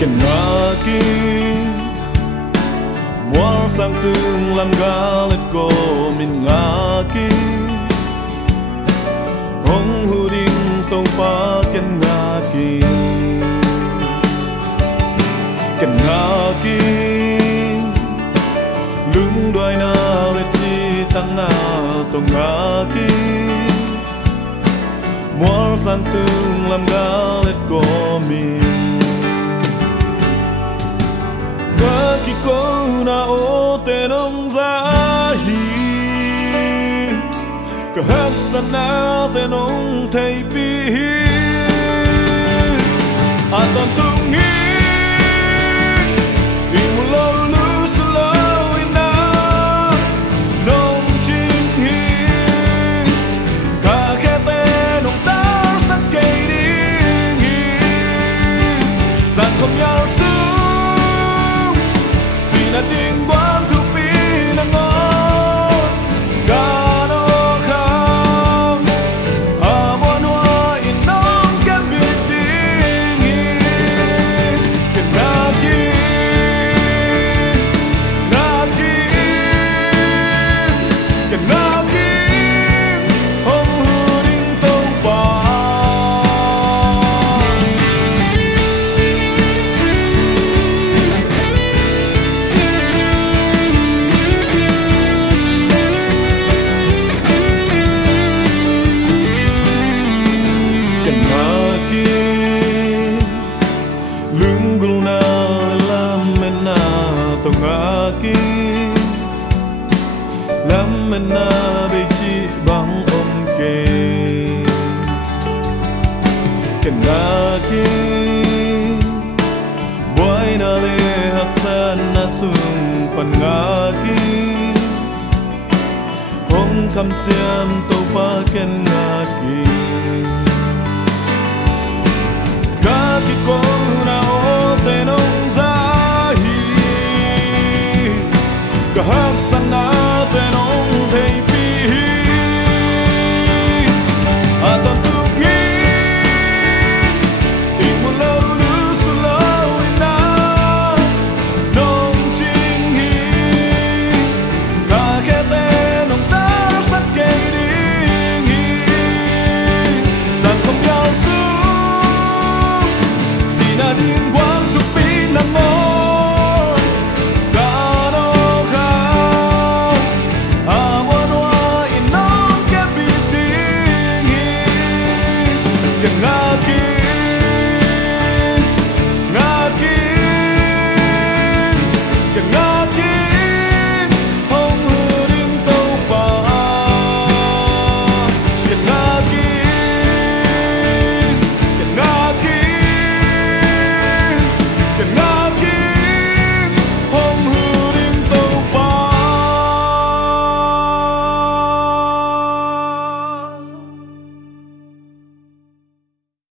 Ken ngaki mual sang tung lam galet ko min ngaki hong huding tong pa ken ngaki lung đôi na le chi tăng na tong ngaki mual sang tung lam galet ko min ngaki ko na o te nong za hi ka hak sa na te nong thei pi a ton tung hi i mu lo lu su lo ina nong ching hi ka khe te nong ta sa ke ding hi za không nhau su na ding quan thu pi na ngon ga no kham a bon wa in nong ke bi ding ke na ki ke na ki hong hu ding tong pa lunggul na lamen na tongaki lamen na bechi bang om ke kenaki boy na le haksan na sung pangaki hong kam chiam to pa kenaki ngaki ko na o te nong za hi ka hak sa na te nong thei pi a ton tu ngi i mu lo lu su lo ina nong ching hi ka khe te nong ta sa ke ding hi zan không nhau su na ding